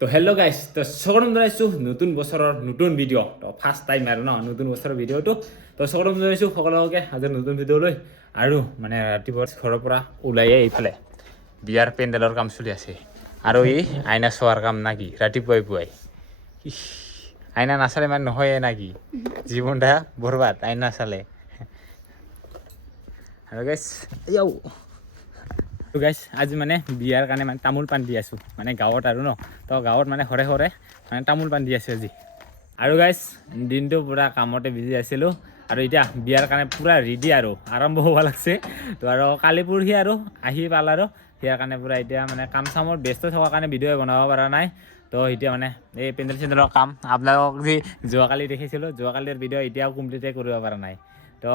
তো হেল্ল' গাইছ তো স্বাগতম জনাইছোঁ নতুন বছৰৰ নতুন ভিডিঅ' তো ফাৰ্ষ্ট টাইম আৰু ন নতুন বছৰৰ ভিডিঅ'টো তো স্বাগতম জনাইছোঁ সকলোকে আজিৰ নতুন ভিডিঅ'লৈ আৰু মানে ৰাতিপুৱা ঘৰৰ পৰা ওলাইয়ে এইফালে বিয়াৰ পেণ্ডেলৰ কাম চলি আছে আৰু এই আইনা চোৱাৰ কাম নাকি ৰাতিপুৱাই পুৱাই আইনা নাচালে মানে নহয়ে নাকি জীৱনটা বৰবাদ আইনা চালে আৰু গাইছ গাইছ আজি মানে বিয়াৰ কাৰণে মানে তামোল পাণ দি আছোঁ মানে গাঁৱত আৰু ন তো গাঁৱত মানে ঘৰে ঘৰে মানে তামোল পাণ দি আছোঁ আজি আৰু গাইছ দিনটো পূৰা কামতে বিজি আছিলোঁ আৰু এতিয়া বিয়াৰ কাৰণে পূৰা ৰেডি আৰু আৰম্ভ হ'ব লাগছে তো আৰু কালি পৰহি আৰু আহি পাল আৰু বিয়াৰ কাৰণে পূৰা এতিয়া মানে কাম চামৰ ব্যস্ত থকাৰ কাৰণে ভিডিঅ' বনাব পৰা নাই তো এতিয়া মানে এই পেণ্ডেল চেণ্ডেলৰ কাম আপোনালোকক যি যোৱাকালি দেখিছিলোঁ যোৱাকালিৰ ভিডিঅ' এতিয়াও কমপ্লিটেই কৰিব পৰা নাই তো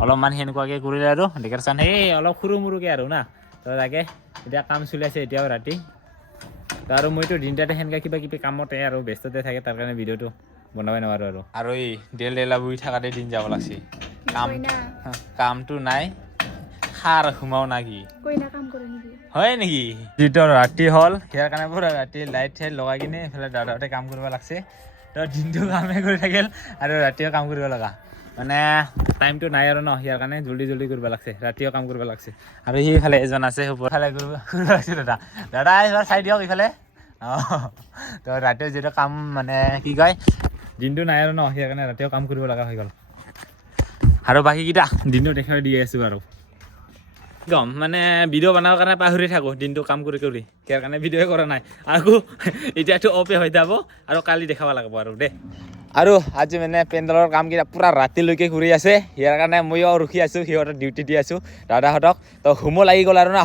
অলপমান সেনেকুৱাকৈ কৰিলে আৰু ডেক'ৰেশ্যন সেই অলপ সৰু মৰুকৈ আৰু না তো তাকে এতিয়া কাম চলি আছে এতিয়াও ৰাতি তো আৰু মইতো দিনটাতে সেনেকৈ কিবা কিবি কামতে আৰু ব্যস্ততে থাকে তাৰ কাৰণে ভিডিঅ'টো বনাবই নোৱাৰোঁ আৰু এই ডেলা বহি থাকাতে দিন যাব লাগছে কামটো নাই সাৰ সোমাও নাকি হয় নেকি যিটো ৰাতি হ'ল ইয়াৰ কাৰণে পূৰা ৰাতি লাইট চাইট লগাই কিনে এইফালে দাদাহঁতে কাম কৰিব লাগছে তো দিনটো কামেই কৰি থাকিল আৰু ৰাতিও কাম কৰিব লগা মানে টাইমটো নাই আৰু ন ইয়াৰ কাৰণে জল্দি জল্দি কৰিব লাগছে ৰাতিও কাম কৰিব লাগছে আৰু সেইফালে এজন আছে ওপৰফালে কৰিব লাগছে দাদা এইবাৰ চাই দিয়ক ইফালে তো ৰাতিও যিটো কাম মানে কি কয় দিনটো নাই আৰু ন সেই কাৰণে ৰাতিও কাম কৰিব লগা হৈ গ'ল আৰু বাকীকেইটা দিনটো দেখাই দি আছোঁ আৰু গম মানে ভিডিঅ' বনাবৰ কাৰণে পাহৰি থাকোঁ দিনটো কাম কৰি কৰি ইয়াৰ কাৰণে ভিডিঅ'ই কৰা নাই আকৌ এতিয়াতো অপে হৈ যাব আৰু কালি দেখাব লাগিব আৰু দেই আৰু আজি মানে পেণ্ডেলৰ কামকেইটা পূৰা ৰাতিলৈকে ঘূৰি আছে ইয়াৰ কাৰণে ময়ো ৰখি আছোঁ সিহঁতৰ ডিউটি দি আছোঁ দাদাহঁতক তো হুমো লাগি গ'ল আৰু না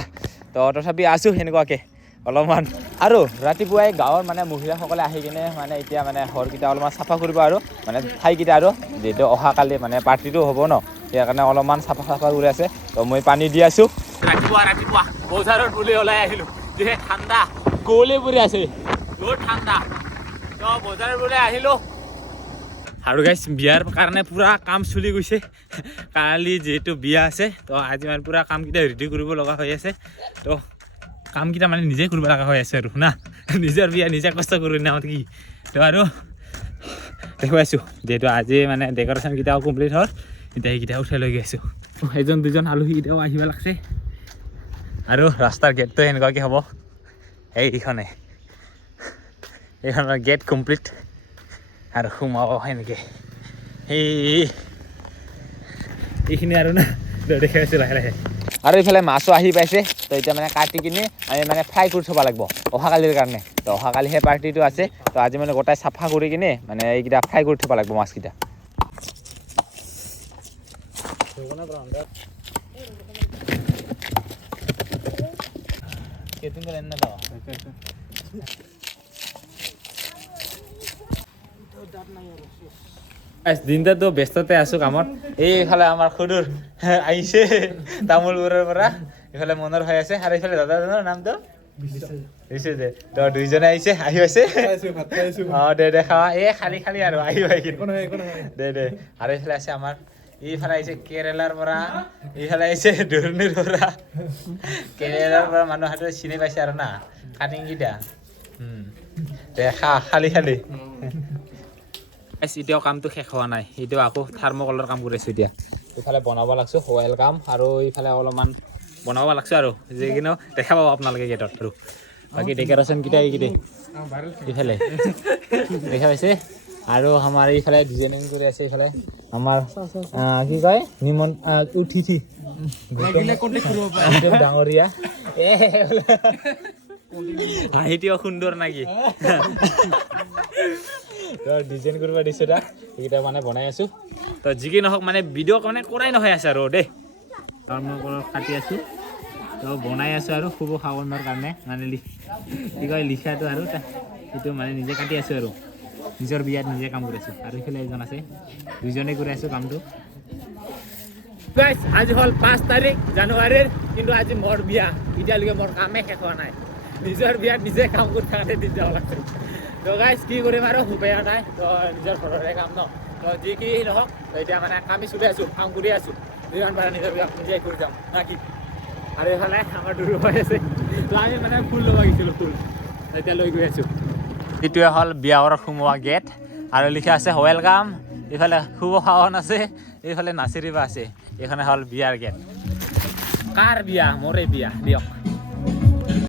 তো তথাপি আছোঁ সেনেকুৱাকৈ অলপমান আৰু ৰাতিপুৱাই গাঁৱৰ মানে মহিলাসকলে আহি কিনে মানে এতিয়া মানে ঘৰকেইটা অলপমান চাফা কৰিব আৰু মানে ঠাইকেইটা আৰু যিহেতু অহাকালি মানে পাৰ্টিটো হ'ব ন ইয়াৰ কাৰণে অলপমান চাফা কৰি আছে তো মই পানী দি আছোঁ ৰাতিপুৱা বজাৰত বুলি ওলাই আহিলোঁ যিহে ঠাণ্ডা কুঁৱলী পৰি আছে বহুত ঠাণ্ডা তো বজাৰত বুলি আহিলোঁ আৰু গাইছ বিয়াৰ কাৰণে পূৰা কাম চলি গৈছে কালি যিহেতু বিয়া আছে তো আজি মানে পূৰা কামকেইটা ৰেডি কৰিব লগা হৈ আছে তো কামকেইটা মানে নিজে কৰিব লগা হৈ আছে আৰু না নিজৰ বিয়া নিজে কষ্ট কৰি নামত কি তো আৰু দেখুৱাইছোঁ যিহেতু আজি মানে ডেক'ৰেশ্যনকেইটাও কমপ্লিট হ'ল এতিয়া সেইকেইটা উঠাই লৈ গৈ আছোঁ এজন দুজন আলহীকেইটাও আহিব লাগছে আৰু ৰাস্তাৰ গেটটো এনেকুৱাকৈ হ'ব এইখনৰ গেট কমপ্লিট আৰু সোমাব সেনেকৈ এইখিনি আৰু না দেখাই আছোঁ লাহে লাহে আৰু এইফালে মাছো আহি পাইছে তো এতিয়া মানে কাটি কিনি আমি মানে ফ্ৰাই কৰি থ'ব লাগিব অহাকালিৰ কাৰণে তো অহাকালিহে পাৰ্টিটো আছে তো আজি মানে গোটাই চাফা কৰি কিনে মানে এইকেইটা ফ্ৰাই কৰি থ'ব লাগিব মাছকেইটা দিনটাতো ব্যস্ততে আছোঁ কামত এইফালে আমাৰ সুদূৰ আহিছে তামোলবোৰৰ পৰা এইফালে মনৰ হৈ আছে আৰু এইফালে দাদাজনৰ নামটো দিছে যে তো দুইজনে আহিছে আহি আছে অঁ দে খাৱা এই খালি আৰু আহি দে আৰু এইফালে আছে আমাৰ এইফালে আহিছে কেৰেলাৰ পৰা এইফালে আহিছে দুৰণিৰ পৰা কেৰেলাৰ পৰা মানুহ হাতত চিনি পাইছে আৰু না কাটিংকেইটা দে খালি এতিয়াও কামটো শেষ হোৱা নাই এতিয়াও আকৌ থাৰ্মকলৰ কাম কৰি আছোঁ এতিয়া এইফালে বনাব লাগছোঁ অইল কাম আৰু এইফালে অলপমান বনাব লাগছোঁ আৰু যিকিনো দেখা পাব আপোনালোকে গেটত আৰু বাকী ডেক'ৰেশ্যনকেইটা এইকেইটাই এইফালে দেখা পাইছে আৰু আমাৰ এইফালে ডিজাইনিং কৰি আছে এইফালে আমাৰ কি কয় অতিথি ডাঙৰীয়া হাঁহিটিও সুন্দৰ নাকি তো ডিজাইন কৰিব দিছোঁ তাক এইকেইটা মানে বনাই আছোঁ তো যি কি নহওক মানে ভিডিঅ' মানে কৰাই নহয় আছে আৰু দেই থাৰ্মকলৰ কাটি আছোঁ তো বনাই আছোঁ আৰু শুভ শাওনৰ কাৰণে মানে কি কয় লিখাটো আৰু সেইটো মানে নিজে কাটি আছোঁ আৰু নিজৰ বিয়াত নিজে কাম কৰি আছোঁ আৰু এইফালে এজন আছে দুইজনে কৰি আছোঁ কামটো আজি হ'ল 5 তাৰিখ জানুৱাৰীৰ কিন্তু আজি মোৰ বিয়া এতিয়ালৈকে মোৰ কামেই শেষ হোৱা নাই নিজৰ বিয়াত নিজে কাম কৰি থাকোঁতে দিন যাব লাগছে তো গাইজ কি কৰিম আৰু উপায় নাই তো নিজৰ ঘৰৰে কাম ন তো যি কি নহওক এতিয়া মানে কামি চলি আছোঁ কাম কৰি আছোঁ যিমান পাৰে নিজৰ বিয়া নিজেই কৰি যাম না কি আৰু এইফালে আমাৰ দূৰ হৈ আছে তো আমি মানে ফুল ল'ব গৈছিলোঁ ফুল এতিয়া লৈ গৈ আছোঁ এইটোৱে হ'ল বিয়া ঘৰত সোমোৱা গেট আৰু লিখা আছে ৱেলকাম এইফালে শুভ খাৱন আছে এইফালে নাচিৰিবা আছে এইখনে হ'ল বিয়াৰ গেট কাৰ বিয়া মোৰে বিয়া দিয়ক